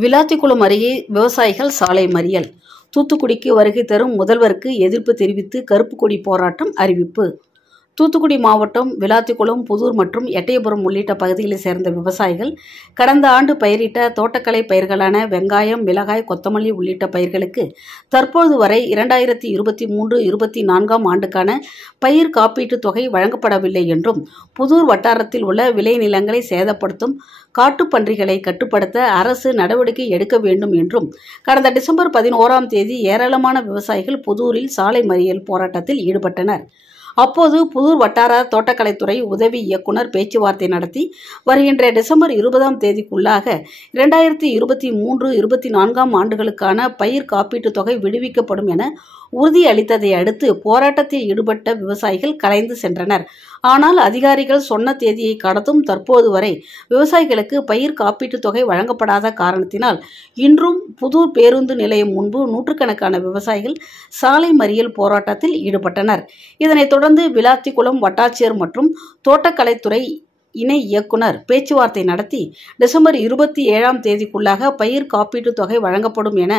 விளாத்திக்குளம் அருகே விவசாயிகள் சாலை மறியல். தூத்துக்குடிக்கு வருகை தரும் முதல்வருக்கு எதிர்ப்பு தெரிவித்து கருப்பு கொடி போராட்டம் அறிவிப்பு. தூத்துக்குடி மாவட்டம் விளாத்திக்குளம், புதூர் மற்றும் எட்டயபுரம் உள்ளிட்ட பகுதிகளைச் சேர்ந்த விவசாயிகள் கடந்த ஆண்டு பயிரிட்ட தோட்டக்கலை பயிர்களான வெங்காயம், மிளகாய், கொத்தமல்லி உள்ளிட்ட பயிர்களுக்கு தற்போது வரை 2023-24 ஆண்டுக்கான பயிர் காப்பீட்டுத் தொகை வழங்கப்படவில்லை என்றும், புதூர் வட்டாரத்தில் உள்ள விளைநிலங்களை சேதப்படுத்தும் காட்டுப்பன்றிகளை கட்டுப்படுத்த அரசு நடவடிக்கை எடுக்க வேண்டும் என்றும் கடந்த டிசம்பர் 11ஆம் தேதி ஏராளமான விவசாயிகள் புதூரில் சாலை மறியல் போராட்டத்தில் ஈடுபட்டனர். அப்போது புதூர் வட்டார தோட்டக்கலைத்துறை உதவி இயக்குனர் பேச்சுவார்த்தை நடத்தி வருகின்ற டிசம்பர் 20ஆம் தேதிக்குள்ளாக 2023-24 ஆண்டுகளுக்கான பயிர் காப்பீட்டுத் தொகை விடுவிக்கப்படும் என உறுதியளித்ததை அடுத்து போராட்டத்தில் ஈடுபட்ட விவசாயிகள் கலைந்து சென்றனர். ஆனால் அதிகாரிகள் சொன்ன தேதியை கடந்தும் தற்போது வரை விவசாயிகளுக்கு பயிர் காப்பீட்டுத் தொகை வழங்கப்படாத காரணத்தினால் இன்றும் புதூர் பேருந்து நிலையம் முன்பு நூற்றுக்கணக்கான விவசாயிகள் சாலை மறியல் போராட்டத்தில் ஈடுபட்டனர். இதனைத் தொடர்ந்து விளாத்திக்குளம் வட்டாட்சியர் மற்றும் தோட்டக்கலைத்துறை இணை இயக்குனர் பேச்சுவார்த்தை நடத்தி டிசம்பர் 27ஆம் தேதிக்குள்ளாக பயிர் காப்பீட்டுத் தொகை வழங்கப்படும் என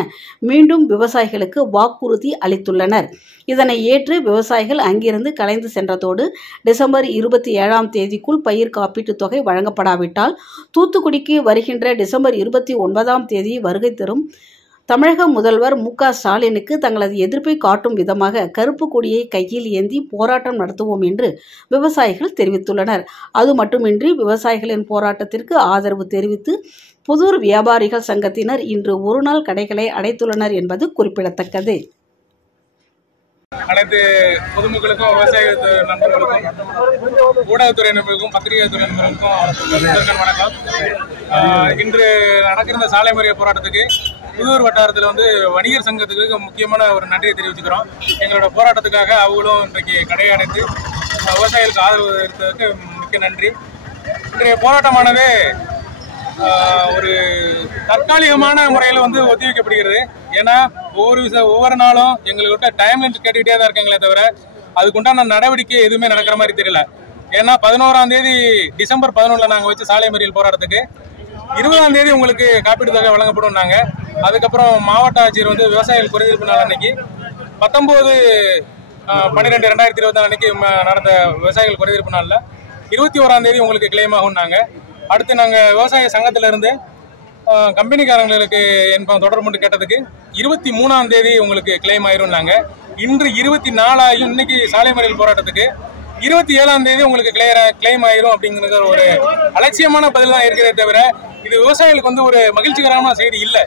மீண்டும் விவசாயிகளுக்கு வாக்குறுதி அளித்துள்ளனர். இதனை ஏற்று விவசாயிகள் அங்கிருந்து கலைந்து சென்றதோடு டிசம்பர் 27ஆம் தேதிக்குள் பயிர் காப்பீட்டுத் தொகை வழங்கப்படாவிட்டால் தூத்துக்குடிக்கு வருகின்ற டிசம்பர் 29ஆம் தேதி வருகை தரும் தமிழக முதல்வர் மு.க. ஸ்டாலினுக்கு தங்களது எதிர்ப்பை காட்டும் விதமாக கருப்பு கொடியை கையில் ஏந்தி போராட்டம் நடத்துவோம் என்று விவசாயிகள் தெரிவித்துள்ளனர். அது மட்டுமின்றி விவசாயிகளின் போராட்டத்திற்கு ஆதரவு தெரிவித்து புதூர் வியாபாரிகள் சங்கத்தினர் இன்று ஒருநாள் கடைகளை அடைத்துள்ளனர் என்பது குறிப்பிடத்தக்கது. அனைத்து பொதுமக்களுக்கும், விவசாய நண்பர்களுக்கும், ஊடகத்துறை நண்பர்களுக்கும், பத்திரிகை துறை நண்பர்களுக்கும் வணக்கம். இன்று நடக்கிற இந்த சாலை மறியல் போராட்டத்துக்கு புதூர் வட்டாரத்தில் வணிகர் சங்கத்துக்கு முக்கியமான ஒரு நன்றியை தெரிவிச்சுக்கிறோம். எங்களோட போராட்டத்துக்காக அவங்களும் இன்றைக்கு கடையை அடைத்து விவசாயிகளுக்கு ஆதரவு இருந்ததுக்கு மிக்க நன்றி. இன்றைய போராட்டமானது ஒரு தற்காலிகமான முறையில் ஒத்தி வைக்கப்படுகிறது. ஏன்னா ஒவ்வொரு நாளும் எங்கள்கிட்ட டைம் லிமிட் கேட்டுக்கிட்டே தான் இருக்காங்களே தவிர அதுக்குண்டான நடவடிக்கை எதுவுமே நடக்கிற மாதிரி தெரியல. ஏன்னா 11ஆம் தேதி டிசம்பர் 11 நாங்கள் வச்சு சாலை மறியல் போராட்டத்துக்கு 20ஆம் தேதி உங்களுக்கு காப்பீட்டு தொகை வழங்கப்படும். நாங்கள் அதுக்கப்புறம் மாவட்ட ஆட்சியர் விவசாயிகள் குறைதீர்ப்பு நாள் அன்னைக்கு 19/12/2024 அன்னைக்கு நடந்த விவசாயிகள் குறைதீர்ப்பு நாளில் 21ஆம் தேதி உங்களுக்கு கிளைம் ஆகும். அடுத்து நாங்கள் விவசாய சங்கத்திலிருந்து கம்பெனிக்காரங்களுக்கு தொடர்பு கொண்டு கேட்டதுக்கு 23ஆம் தேதி உங்களுக்கு கிளைம் ஆயிரும். இன்று 24 ஆகியும் இன்னைக்கு சாலை மறியல் போராட்டத்துக்கு 27ஆம் தேதி உங்களுக்கு கிளைம் ஆயிரும் அப்படிங்கிறது ஒரு அலட்சியமான பதில் தான் இருக்கிறதே தவிர இது விவசாயிகளுக்கு ஒரு மகிழ்ச்சிகரமான செய்தி இல்லை.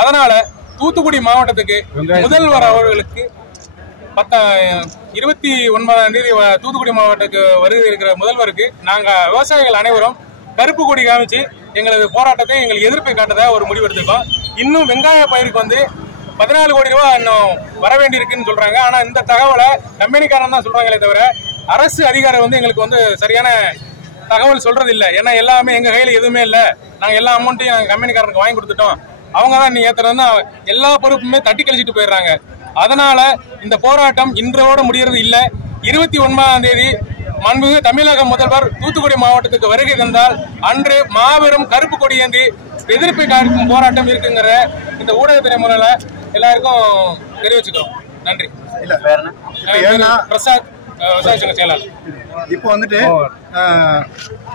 அதனால தூத்துக்குடி மாவட்டத்துக்கு முதல்வர் அவர்களுக்கு 29ஆம் தேதி தூத்துக்குடி மாவட்டத்துக்கு வருகை இருக்கிற முதல்வருக்கு நாங்கள் விவசாயிகள் அனைவரும் கருப்பு கொடி காமிச்சு எங்களது போராட்டத்தை, எங்களுக்கு எதிர்ப்பை காட்டதா ஒரு முடிவெடுத்திருக்கோம். இன்னும் வெங்காய பயிருக்கு 14 கோடி ரூபாய் இன்னும் வர வேண்டி இருக்குன்னு சொல்றாங்க. ஆனா இந்த தகவலை கம்பெனிக்காரன் தான் சொல்றாங்களே தவிர அரசு அதிகாரி எங்களுக்கு சரியான தகவல் சொல்றது இல்லை. ஏன்னா எல்லாமே எங்க கையில எதுவுமே இல்லை, நாங்க எல்லா அமௌண்ட்டையும் நாங்கள் கம்பெனிக்காரனுக்கு வாங்கி கொடுத்துட்டோம், அவங்க தான் நீ ஏத்துறதுன்னா எல்லா பொறுப்புமே தட்டி கழிச்சிட்டு போயிடுறாங்க. அதனால இந்த போராட்டம் இன்றோட முடியறது இல்லை. 29ஆம் தேதி மாண்புமிகு தமிழக முதல்வர் தூத்துக்குடி மாவட்டத்துக்கு வருகை தந்தால் அன்று மாபெரும் கருப்பு கொடி ஏந்தி எதிர்ப்பை காக்கும் போராட்டம் இருக்குங்கிற இந்த ஊடகத்துறை முறையில எல்லாருக்கும் தெரிவிச்சுக்கிறோம். நன்றி. பிரசாத், விவசாய சங்க செயலாளர். இப்போ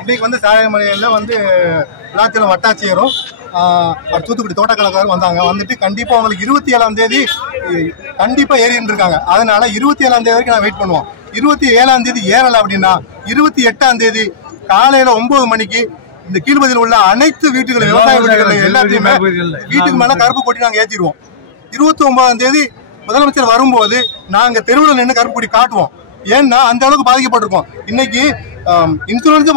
இன்னைக்கு சாலை மறியல்ல விளாத்திக்குளம் வட்டாட்சியரும் தூத்துக்குடி தோட்டக்கலைக்காரரும் வந்துட்டு கண்டிப்பா அவங்களுக்கு 27ஆம் தேதி கண்டிப்பா ஏறிட்டு இருக்காங்க. அதனால 27ஆம் தேதி வரைக்கும் நான் வெயிட் பண்ணுவோம். 27ஆம் தேதி ஏறல அப்படின்னா 28ஆம் தேதி காலையில 9 மணிக்கு இந்த கீழ்பதியில் உள்ள அனைத்து வீட்டுகளும், விவசாய வீட்டுகள் எல்லாத்தையுமே வீட்டுக்கு மேல கருப்பு கொடி நாங்க ஏற்றிடுவோம். 29ஆம் தேதி முதலமைச்சர் வரும்போது நாங்க தெருவில் நின்று கருப்பு கொடி காட்டுவோம். ஏன்னா அந்த அளவுக்கு பாதிக்கப்பட்டிருக்கோம். இன்னைக்கு இன்சூரன்ஸ்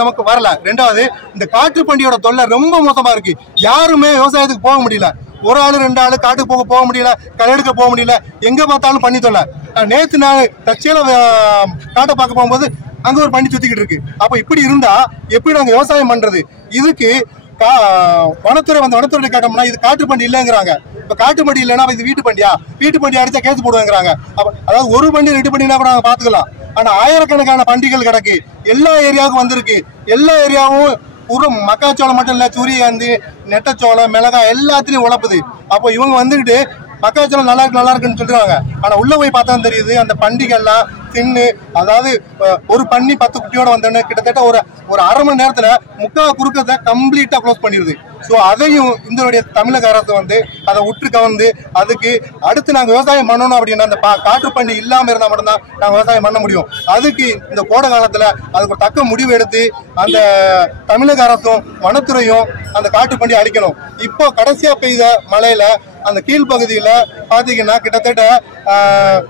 நமக்கு வரல. ரெண்டாவது இந்த காட்டு பண்டிகையோட தொல்லை ரொம்ப மோசமா இருக்கு. யாருமே விவசாயத்துக்கு போக முடியல. ஒரு ஆளு 2 ஆளு காட்டுக்கு போக முடியல, களை எடுக்க போக முடியல, எங்க பார்த்தாலும் பண்ணி தொல்லை. நேற்று நான் தற்செயல காட்டை பார்க்க போகும்போது அங்க ஒரு பண்ணி சுத்திக்கிட்டு இருக்கு. அப்ப இப்படி இருந்தா எப்படி நாங்க விவசாயம் பண்றது? இதுக்கு வனத்துறை வனத்துறை கேட்டோம்னா இது காட்டு பண்டி இல்லைங்கிறாங்க. இப்ப காட்டு பண்டி இல்லைன்னா இது வீட்டு பண்டியா அடிச்சா கேஸ் போடுவாங்கிறாங்க. அதாவது ஒரு பண்டி 2 பண்டினா கூட நாங்க பாத்துக்கலாம். ஆனா ஆயிரக்கணக்கான பண்டிகைகள் கிடக்கு, எல்லா ஏரியாவுக்கும் வந்திருக்கு. எல்லா ஏரியாவும் பூரா மக்காச்சோளம் மட்டும் இல்ல, சூரியகாந்தி, நெட்டச்சோளம், மிளகாய் எல்லாத்துலயும் உழப்புது. அப்போ இவங்க வந்துகிட்டு மக்காச்சோளம் நல்லா இருக்குன்னு சொல்றாங்க. ஆனா உள்ள போய் பார்த்தா தெரியுது அந்த பண்டிகைலாம் தின்னு, அதாவது ஒரு பண்ணி 10 குட்டியோட வந்தோன்னு கிட்டத்தட்ட ஒரு அரை மணி நேரத்துல முக்கா குறுக்கத்தை கம்ப்ளீட்டா க்ளோஸ் பண்ணிடுது. ஸோ அதையும் இந்த தமிழக அரசு வந்து அதை உற்று கவர்ந்து அதுக்கு அடுத்து நாங்கள் விவசாயம் பண்ணணும் அப்படின்னா அந்த காற்று பண்ணி இல்லாமல் இருந்தால் மட்டும்தான் நாங்கள் விவசாயம் பண்ண முடியும். அதுக்கு இந்த கோடை காலத்தில் அதுக்கு தக்க முடிவு எடுத்து அந்த தமிழக அரசும் வனத்துறையும் அந்த காற்று பண்ணி அழிக்கணும். இப்போ கடைசியாக பெய்த மழையில அந்த கீழ்பகுதியில பாத்தீங்கன்னா கிட்டத்தட்ட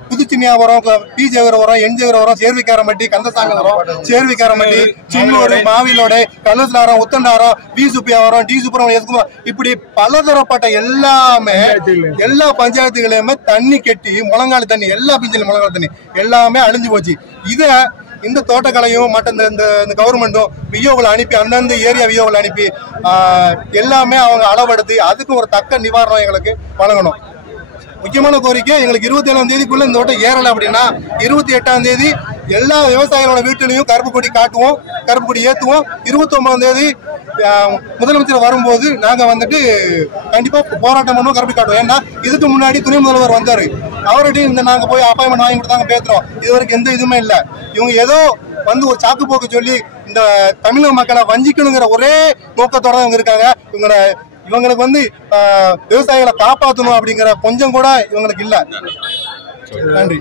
புதுச்சினியாபுரம், பிஜேவரம், என்ஜேவரம், சேர்விக்காரம்பட்டி, கந்தசாங்கரம், சேர்விக்காரம்பட்டி, சின்னூர், மாவிலோடை, கல்லுசாரம், உத்தண்டாரம், வி சுப்பியாவரம், டி சுப்பிரமணியம், இப்படி பலதரப்பட்ட எல்லா பஞ்சாயத்துகளையுமே தண்ணி கெட்டி முழங்கால் தண்ணி, எல்லா பிஞ்சிலும் முழங்கால் தண்ணி எல்லாமே அழிஞ்சு போச்சு. இதை இந்த தோட்டக்கலையும் மற்ற இந்த கவர்மெண்ட்டும் விஓகளை அனுப்பி அந்தந்த ஏரியா விஓகளை அனுப்பி எல்லாமே அவங்க அளவெடுத்து அதுக்கு ஒரு தக்க நிவாரணம் எங்களுக்கு வழங்கணும். முக்கியமான கோரிக்கை, எங்களுக்கு 27ஆம் தேதிக்குள்ள இந்த தோட்டம் ஏறலை அப்படின்னா 28ஆம் தேதி எல்லா விவசாயிகளோட வீட்டிலையும் கருப்பு கொடி காட்டுவோம், கருப்பு கொடி ஏற்றுவோம். 29ஆம் தேதி முதலமைச்சர் வரும்போது நாங்கள் வந்துட்டு கண்டிப்பாக போராட்டம் பண்ணுவோம், கருப்பு காட்டுவோம். ஏன்னா இதுக்கு முன்னாடி துணை முதல்வர் வந்தார், அவர்கிட்ட நாங்கள் போய் அப்பாயின்மெண்ட் வாங்கி கொடுத்தாங்க, பேசுகிறோம். இது வரைக்கும் எந்த இதுவுமே இல்லை. இவங்க ஏதோ வந்து ஒரு சாக்கு போக்கு சொல்லி இந்த தமிழக மக்களை வஞ்சிக்கணுங்கிற ஒரே நோக்கத்தோட இவங்க இருக்காங்க. இவங்களுக்கு வந்து விவசாயிகளை காப்பாற்றணும் அப்படிங்கிற கொஞ்சம் கூட இவங்களுக்கு இல்லை. நன்றி.